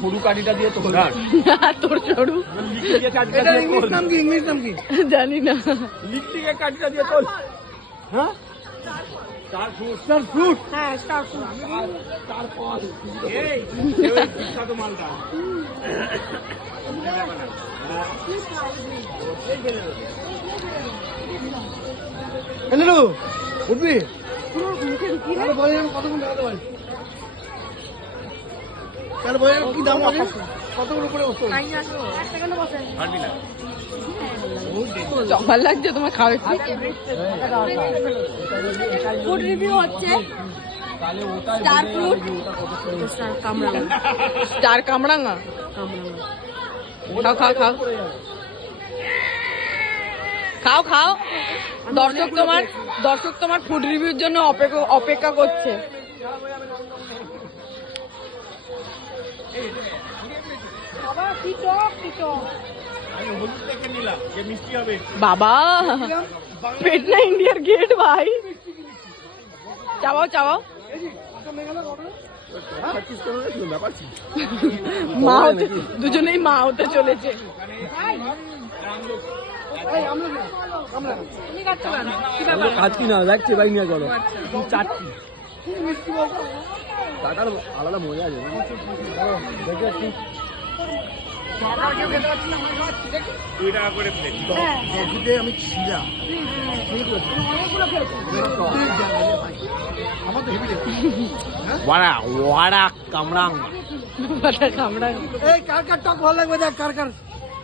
সরু কাঠিটা দিয়ে তোর তোর সরু ইংলিশ নাম কি জানি না। লিপস্টিকের কাঠিটা দিয়ে তোর। হ্যাঁ স্টার ফ্রুট হ্যাঁ স্টার ফ্রুট। তারপর এই বিখ্যাত মালটা উঠবি কতক্ষণ দেখাতে পারি তাহলে বই কি দাম আছে কতগুলো করে বসতে জমার লাগছে তোমার খাওয়াচ্ছি। ফুড রিভিউ হচ্ছে স্টার ফ্রুট স্টার কামরাঙা। খাও খাও খাও খাও খাও। দর্শক তোমার ফুড রিভিউর জন্য অপেক্ষা করছে। বাবা পেট না ইন্ডিয়ার গেট ভাই। চাবাও চাবাও। মা হতে দুজনেই মা হতে চলেছে। কাটছি না যাচ্ছে বাইক নিয়ে করো চারটি টাকার আলাদা মজা আছে আমি ছিলা কামরাং কামরাং এই কার কার টক ভালো লাগবে দেখ কার কার